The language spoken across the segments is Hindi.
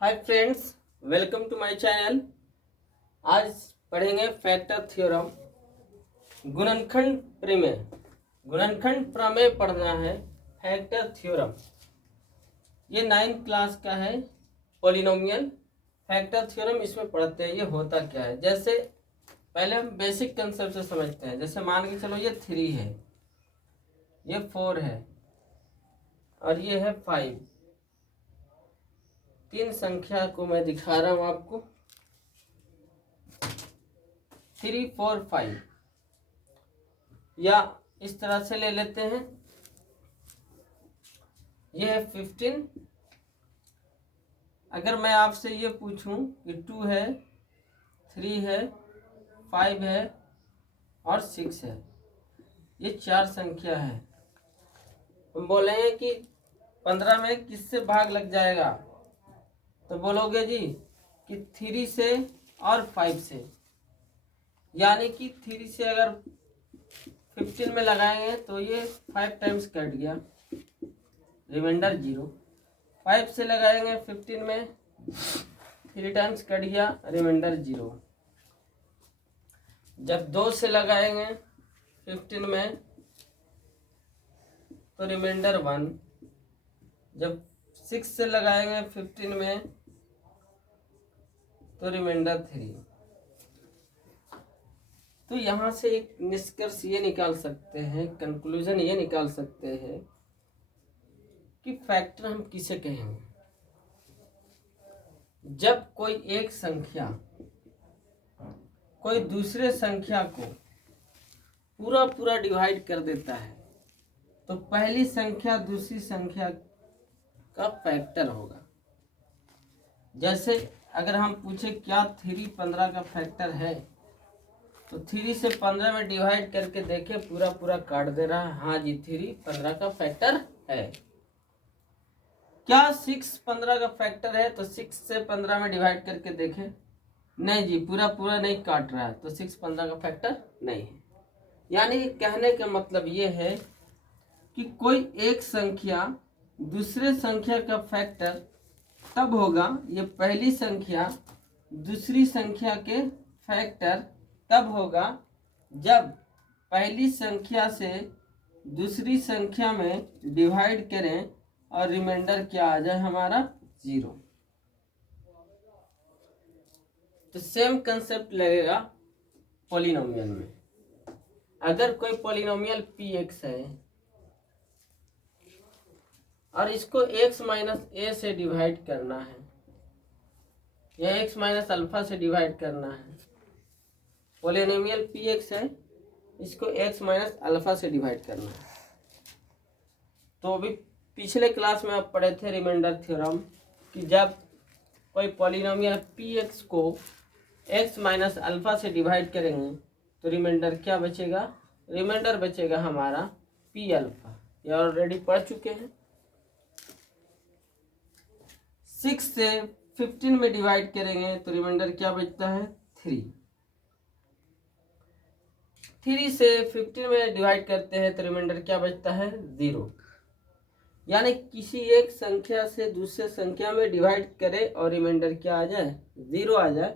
Hi friends, welcome to my channel. आज पढ़ेंगे फैक्टर थ्योरम। गुणनखंड प्रमेय। गुणनखंड प्रमेय पढ़ना है। फैक्टर थ्योरम ये 9th क्लास का है। पॉलिनोमियल फैक्टर थ्योरम इसमें पढ़ते हैं। ये होता क्या है, जैसे पहले हम बेसिक कंसेप्ट से समझते हैं। जैसे मान के चलो ये 3 है, ये 4 है और ये है 5। 3 संख्या को मैं दिखा रहा हूं आपको, 3, 4, 5, या इस तरह से ले लेते हैं। ये है 15। अगर मैं आपसे ये पूछूं कि 2 है, 3 है, 5 है और 6 है, ये 4 संख्या है। हम बोलेंगे कि 15 में किससे भाग लग जाएगा, तो बोलोगे जी कि 3 से और 5 से। यानी कि 3 से अगर 15 में लगाएंगे तो ये 5 टाइम्स कट गया, रिमाइंडर 0। 5 से लगाएंगे 15 में, 3 टाइम्स कट गया, रिमाइंडर 0। जब 2 से लगाएंगे 15 में तो रिमाइंडर 1। जब 6 से लगाएंगे 15 में तो रिमाइंडर 3। तो यहाँ से एक निष्कर्ष ये निकाल सकते हैं, कंक्लूजन ये निकाल सकते हैं कि फैक्टर हम किसे कहेंगे। जब कोई एक संख्या कोई दूसरे संख्या को पूरा पूरा डिवाइड कर देता है तो पहली संख्या दूसरी संख्या का फैक्टर होगा। जैसे अगर हम पूछे क्या 3 15 का फैक्टर है, तो 3 से 15 में डिवाइड करके देखे, पूरा पूरा काट दे रहा है। हाँ जी, 3 15 का फैक्टर है। क्या 6 15 का फैक्टर है, तो 6 से 15 में डिवाइड करके देखे, नहीं जी, पूरा पूरा नहीं काट रहा है, तो 6 15 का फैक्टर नहीं है। यानी कहने का मतलब ये है कि कोई एक संख्या दूसरे संख्या का फैक्टर तब होगा, ये पहली संख्या दूसरी संख्या के फैक्टर तब होगा जब पहली संख्या से दूसरी संख्या में डिवाइड करें और रिमाइंडर क्या आ जाए हमारा 0। तो सेम कंसेप्ट लगेगा पॉलिनोमियल में। अगर कोई पॉलिनोमियल px है और इसको x माइनस a से डिवाइड करना है या x माइनस अल्फा से डिवाइड करना है। पॉलिनोमियल px है, इसको x माइनस अल्फा से डिवाइड करना है। तो अभी पिछले क्लास में आप पढ़े थे रिमाइंडर थ्योरम कि जब कोई पॉलिनोमियल px को x माइनस अल्फा से डिवाइड करेंगे तो रिमाइंडर क्या बचेगा, रिमाइंडर बचेगा हमारा p अल्फा। ये ऑलरेडी पढ़ चुके हैं। 6 से 15 में डिवाइड करेंगे तो रिमाइंडर क्या बचता है 3। 3 से 15 में डिवाइड करते हैं तो रिमाइंडर क्या बचता है 0। यानी किसी एक संख्या से दूसरे संख्या में डिवाइड करे और रिमाइंडर क्या आ जाए 0 आ जाए,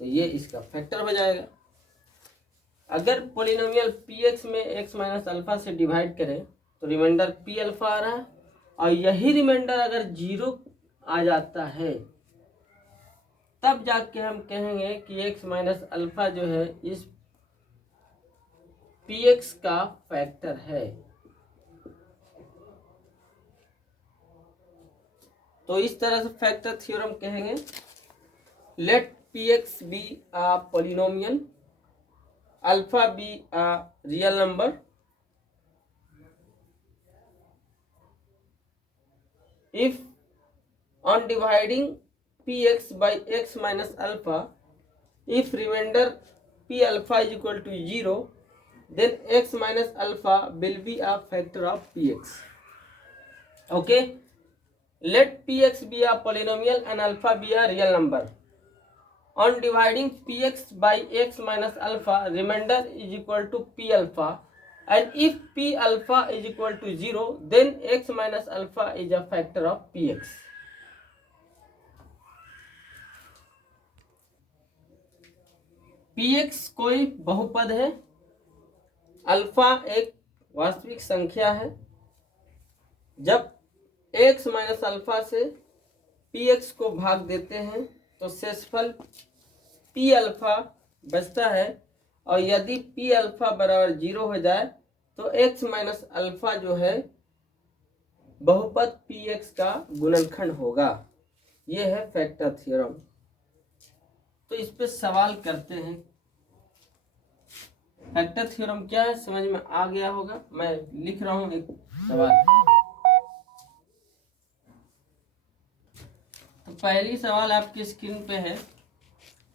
तो ये इसका फैक्टर हो जाएगा। अगर पॉलिनोमियल px में x माइनस अल्फा से डिवाइड करें तो रिमाइंडर p अल्फा आ रहा है, और यही रिमाइंडर अगर 0 आ जाता है तब जाके हम कहेंगे कि x माइनस अल्फा जो है इस px का फैक्टर है। तो इस तरह से फैक्टर थ्योरम कहेंगे। Let px be a polynomial, alpha be a real number, if on dividing px by x minus alpha, if remainder p alpha is equal to 0, then x minus alpha will be a factor of px. Okay, let px be a polynomial and alpha be a real number. On dividing px by x minus alpha, remainder is equal to p alpha, and if p alpha is equal to 0, then x minus alpha is a factor of px. px कोई बहुपद है, अल्फा एक वास्तविक संख्या है। जब x माइनस अल्फा से px को भाग देते हैं तो शेषफल p अल्फा बचता है, और यदि p अल्फा बराबर 0 हो जाए तो x माइनस अल्फा जो है बहुपद px का गुणनखंड होगा। ये है फैक्टर थ्योरम। तो इस पे सवाल करते हैं। फैक्टर थ्योरम क्या है समझ में आ गया होगा। मैं लिख रहा हूं एक सवाल। तो पहली सवाल आपकी स्क्रीन पे है।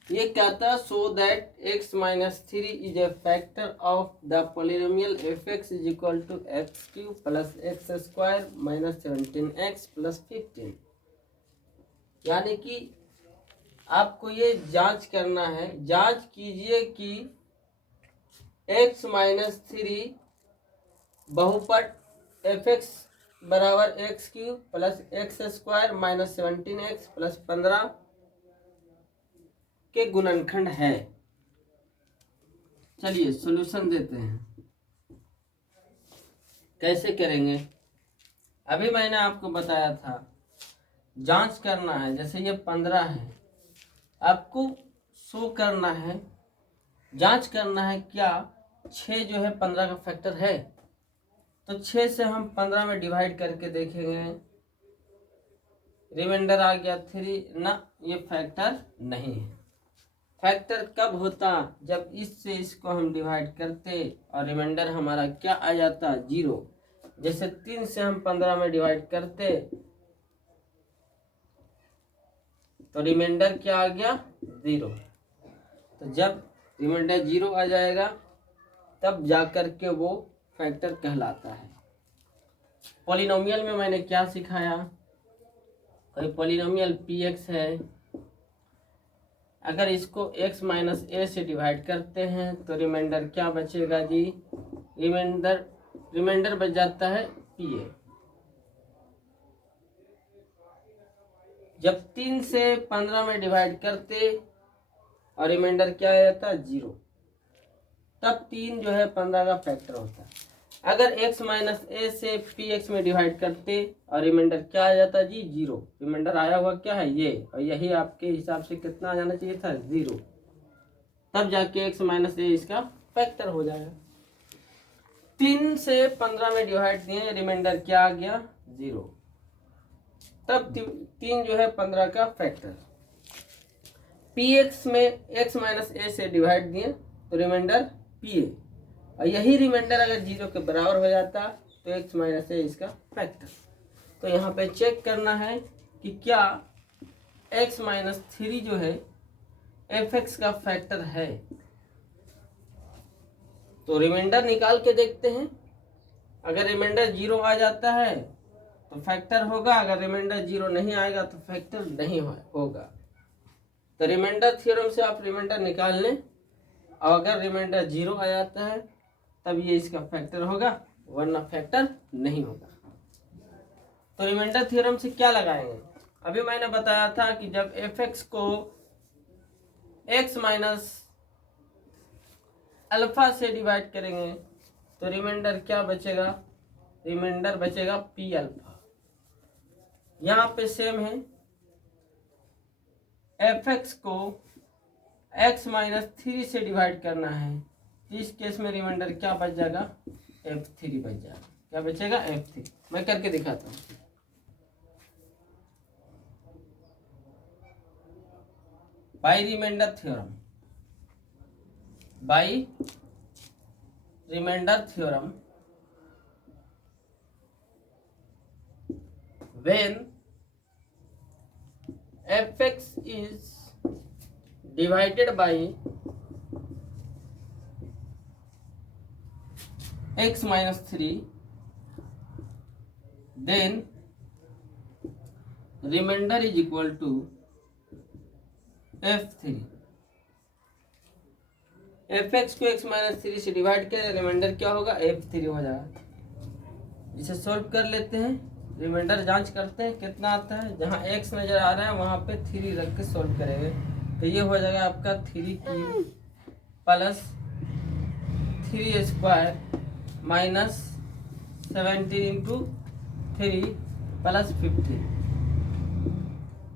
ये कहता so that x minus 3 is a factor of the polynomial fx is equal to x cube plus x square minus 17x plus 15। यानी कि आपको ये जांच करना है, जांच कीजिए कि x माइनस 3 बहुपद fx बराबर x cube plus x square minus 17x plus 15 के गुणनखंड है। चलिए सॉल्यूशन देते हैं। कैसे करेंगे? अभी मैंने आपको बताया था जांच करना है। जैसे ये 15 है, आपको शो करना है, जांच करना है क्या 6 जो है 15 का फैक्टर है। तो 6 से हम 15 में डिवाइड करके देखेंगे, रिमाइंडर आ गया 3 ना, ये फैक्टर नहीं है। फैक्टर कब होता? जब इससे इसको हम डिवाइड करते और रिमाइंडर हमारा क्या आ जाता? 0। जैसे 3 से हम 15 में डिवाइड करते तो रिमाइंडर क्या आ गया? 0। तो जब रिमाइंडर 0 आ जाएगा तब जाकर के वो फैक्टर कहलाता है। पॉलिनोमियल में मैंने क्या सिखाया? कोई पॉलिनोमियल px है, अगर इसको x माइनस ए से डिवाइड करते हैं तो रिमाइंडर क्या बचेगा जी? रिमाइंडर बच जाता है pa। जब 3 से 15 में डिवाइड करते और रिमाइंडर क्या आ जाता? 0। तब 3 जो है 15 का फैक्टर होता है। अगर x माइनस ए से px में डिवाइड करते और रिमाइंडर क्या आ जाता जी? 0। रिमाइंडर आया हुआ क्या है? ये, और यही आपके हिसाब से कितना आ जाना चाहिए था? 0। तब जाके x माइनस ए इसका फैक्टर हो जाएगा। 3 से 15 में डिवाइड दिए, रिमाइंडर क्या आ गया? 0। तब 3 जो है 15 का फैक्टर। px में x माइनस ए से डिवाइड दिए तो रिमाइंडर pa, और यही रिमाइंडर अगर 0 के बराबर हो जाता तो x माइनस ए इसका फैक्टर। तो यहाँ पे चेक करना है कि क्या x माइनस 3 जो है fx का फैक्टर है। तो रिमाइंडर निकाल के देखते हैं। अगर रिमाइंडर 0 आ जाता है तो फैक्टर होगा, अगर रिमाइंडर 0 नहीं आएगा तो फैक्टर नहीं होगा। तो रिमाइंडर थ्योरम से आप रिमाइंडर निकाल लें, और अगर रिमाइंडर 0 आ जाता है तब ये इसका फैक्टर होगा, वरना फैक्टर नहीं होगा। तो रिमाइंडर थ्योरम से क्या लगाएंगे? अभी मैंने बताया था कि जब fx को x माइनस अल्फा से डिवाइड करेंगे तो रिमाइंडर क्या बचेगा? रिमाइंडर बचेगा p अल्फा। यहाँ पे सेम है, fx को x माइनस 3 से डिवाइड करना है। इस केस में रिमाइंडर क्या बच जाएगा? f3 बच जाएगा। क्या बचेगा? f3। मैं करके दिखाता हूँ। By remainder theorem, by remainder theorem, when fx is divided by x minus 3, then remainder is equal to f3। fx को x माइनस 3 से डिवाइड किया, रिमाइंडर क्या होगा? f3 हो जाएगा। इसे सॉल्व कर लेते हैं, रिमाइंडर जांच करते हैं कितना आता है। जहाँ x नजर आ रहा है वहाँ पे 3 रख के सॉल्व करेंगे तो ये हो जाएगा आपका 3 cube plus 3 square minus 17 into 3 plus 15।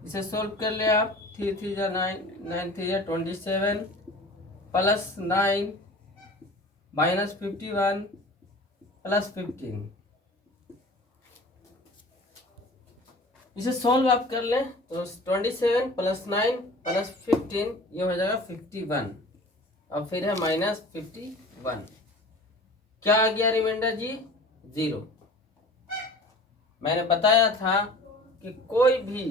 इसे सोल्व कर ले आप। 3 3 जा 9, 9 3 जा 27 प्लस 9 माइनस 51 प्लस 15। इसे सोल्व आप कर लें तो 27 प्लस 9 प्लस 15 ये हो जाएगा 51 और फिर है माइनस 51। क्या आ गया रिमाइंडर जी? 0। मैंने बताया था कि कोई भी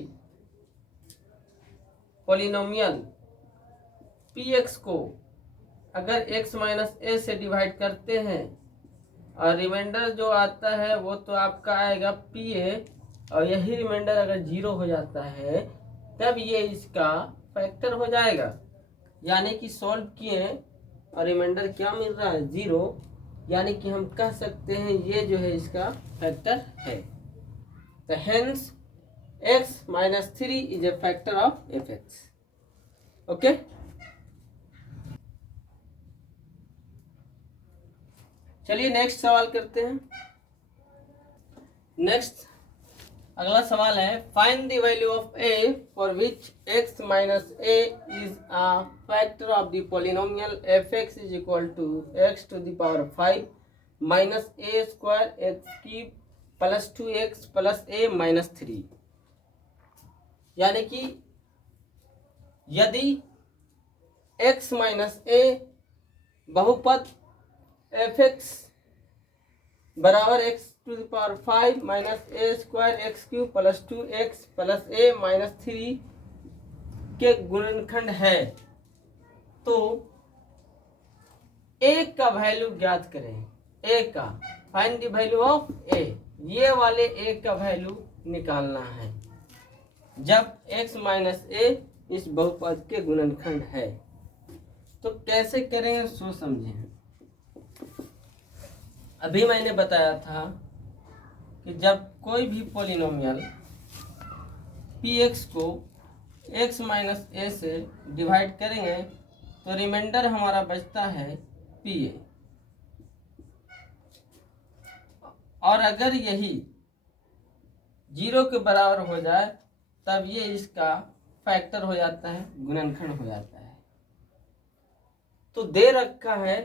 पॉलिनोमियल px को अगर x माइनस a से डिवाइड करते हैं और रिमाइंडर जो आता है वो तो आपका आएगा pa, और यही रिमाइंडर अगर 0 हो जाता है तब ये इसका फैक्टर हो जाएगा। यानी कि सॉल्व किए और रिमाइंडर क्या मिल रहा है? 0। यानी कि हम कह सकते हैं ये जो है इसका फैक्टर है। तो hence x minus 3 is a factor of fx। Okay, चलिए नेक्स्ट सवाल करते हैं। नेक्स्ट अगला सवाल है, find the value of a for which x minus a is a factor of the polynomial fx is equal to x to the power 5 minus a square x cube plus 2x plus a minus 3। यानी कि यदि x माइनस a बहुपद fx बराबर x to the power 5 minus a square x cube plus 2x plus a minus 3 के गुणनखंड है तो a का वैल्यू ज्ञात करें। a का find the value of a, ये वाले a का वैल्यू निकालना है जब x माइनस a इस बहुपद के गुणनखंड है। तो कैसे करेंगे सो समझें। अभी मैंने बताया था कि जब कोई भी पॉलिनोमियल px को x माइनस a से डिवाइड करेंगे तो रिमाइंडर हमारा बचता है pa, और अगर यही 0 के बराबर हो जाए तब ये इसका फैक्टर हो जाता है, गुणनखंड हो जाता है। तो दे रखा है,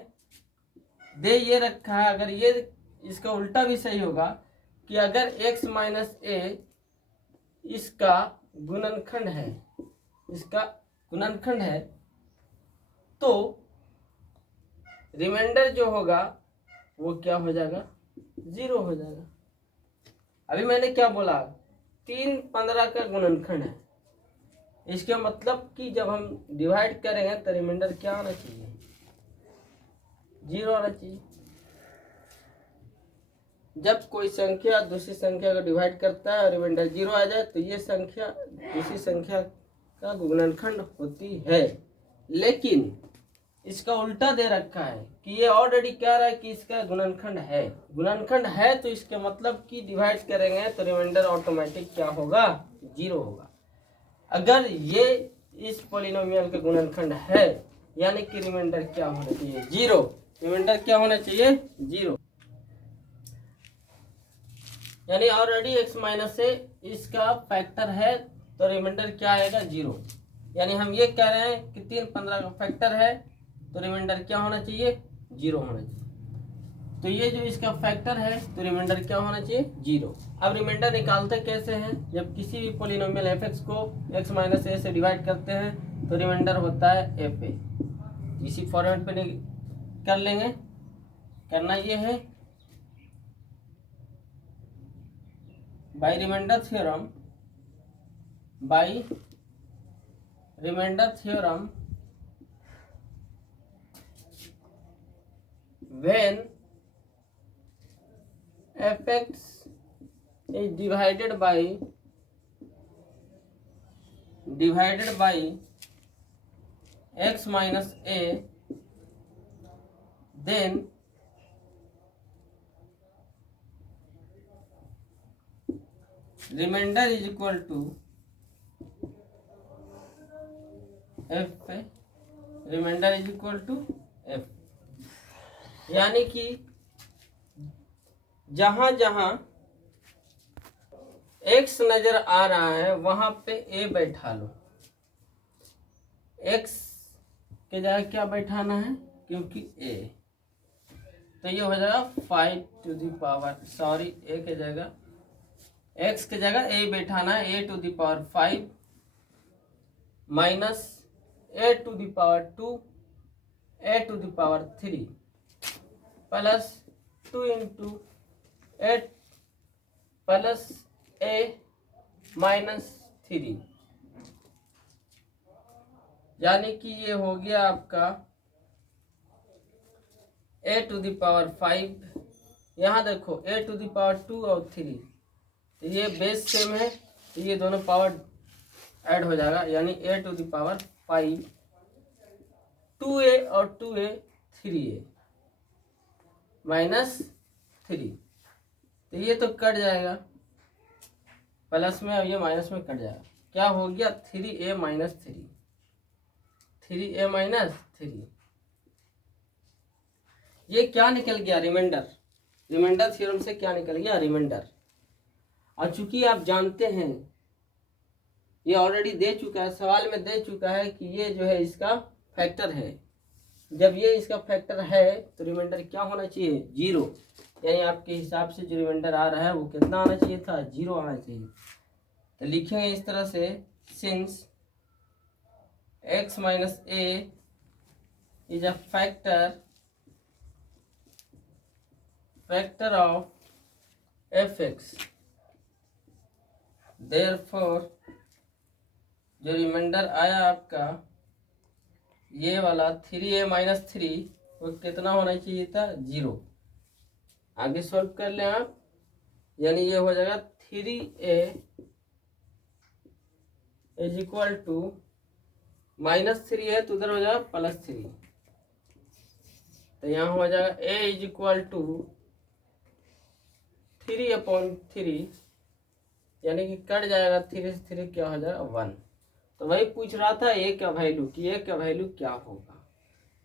दे ये रखा है, अगर ये इसका उल्टा भी सही होगा कि अगर x माइनस a इसका गुणनखंड है, इसका गुणनखंड है तो रिमाइंडर जो होगा वो क्या हो जाएगा? 0 हो जाएगा। अभी मैंने क्या बोला? 3 15 का गुणनखंड है, इसके मतलब कि जब हम डिवाइड करेंगे तो रिमाइंडर क्या आना चाहिए? 0 आना चाहिए। जब कोई संख्या दूसरी संख्या को डिवाइड करता है और रिमाइंडर 0 आ जाए तो ये संख्या दूसरी संख्या का गुणनखंड होती है। लेकिन इसका उल्टा दे रखा है कि ये ऑलरेडी कह रहा है कि इसका गुणनखंड है। गुणनखंड है तो इसके मतलब कि डिवाइड करेंगे तो रिमाइंडर ऑटोमेटिक क्या होगा? 0 होगा। अगर ये इस पॉलिनोमियल का गुणनखंड है यानी कि रिमाइंडर क्या होना चाहिए? 0। रिमाइंडर क्या होना चाहिए? 0। यानी ऑलरेडी x माइनस से इसका फैक्टर है तो रिमाइंडर क्या आएगा? 0। यानी हम ये कह रहे हैं कि 3 15 का फैक्टर है तो रिमाइंडर क्या होना चाहिए? 0 होना चाहिए। तो ये जो इसका फैक्टर है तो रिमाइंडर क्या होना चाहिए? 0। अब रिमाइंडर निकालते कैसे हैं? जब किसी भी पॉलिनोमियल fx को x माइनस a से डिवाइड करते हैं तो रिमाइंडर होता है fa। इसी फॉर्मेट पे कर लेंगे। करना ये है by remainder theorem, when fx is divided by x minus a, then remainder is equal to f, remainder is equal to F. यानी कि जहां जहां एक्स नजर आ रहा है वहां पे ए बैठा लो। एक्स के जगह क्या बैठाना है, क्योंकि ए, तो ये हो जाएगा 5 to the power, sorry A के जगह, एक्स के जगह ए बैठाना है, A to the power 5 minus A to the power 2 A to the power 3 plus 2 into 8 plus A minus 3, यानी कि ये हो गया आपका ए टू द पावर 5। यहाँ देखो ए टू द पावर 2 और 3, तो ये बेस सेम है, तो ये दोनों पावर ऐड हो जाएगा, यानी ए टू द पावर 5 2a और 2a 3a माइनस 3, तो ये तो कट जाएगा प्लस में, और ये माइनस में कट जाएगा। क्या हो गया 3a माइनस 3, 3a माइनस 3, ये क्या निकल गया, रिमाइंडर। रिमाइंडर थ्योरम से क्या निकल गया, रिमाइंडर। और चूंकि आप जानते हैं, ये ऑलरेडी दे चुका है, सवाल में दे चुका है कि ये जो है इसका फैक्टर है। जब ये इसका फैक्टर है तो रिमाइंडर क्या होना चाहिए, 0। यानी आपके हिसाब से जो रिमाइंडर आ रहा है वो कितना आना चाहिए था, 0 आना चाहिए। तो लिखेंगे इस तरह से, since x minus a is a factor of fx, therefore जो रिमाइंडर आया आपका ये वाला 3a माइनस 3, वो कितना होना चाहिए था, 0। आगे सॉल्व कर लें आप, यानी ये हो जाएगा 3a is equal to minus 3 है तो उधर हो जाएगा प्लस 3, तो यहाँ हो जाएगा a इज इक्वल टू 3/3, यानी कि कट जाएगा 3 से 3 क्या हो जाएगा 1। तो वही पूछ रहा था ए का वैल्यू, कि ए का वैल्यू क्या होगा।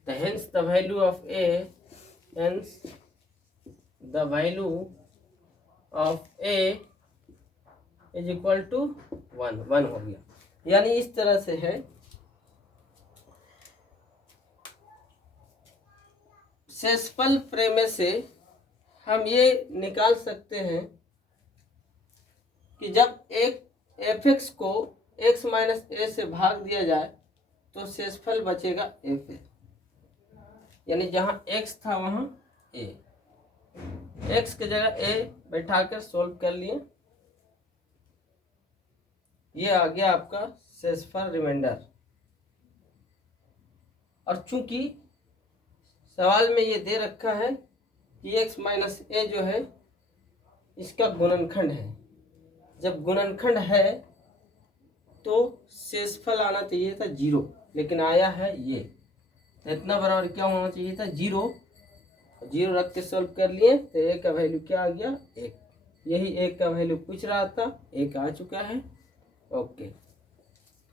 तो hence the value of A, hence the value of A is equal to 1 हो गया। यानी इस तरह से है, शेषफल प्रमेय से हम ये निकाल सकते हैं कि जब एक fx को x माइनस ए से भाग दिया जाए तो शेषफल बचेगा f, यानी जहां x था वहां a, x की जगह a बैठाकर सोल्व कर लिए, ये आ गया आपका शेषफल रिमाइंडर। और चूंकि सवाल में ये दे रखा है कि x माइनस ए जो है इसका गुणनखंड है, जब गुणनखंड है तो शेषफल आना चाहिए था 0, लेकिन आया है ये, तो इतना बराबर क्या होना चाहिए था, 0। 0 रख के सॉल्व कर लिए तो ए का वैल्यू क्या आ गया, 1। यही ए का वैल्यू पूछ रहा था, 1 आ चुका है। ओके।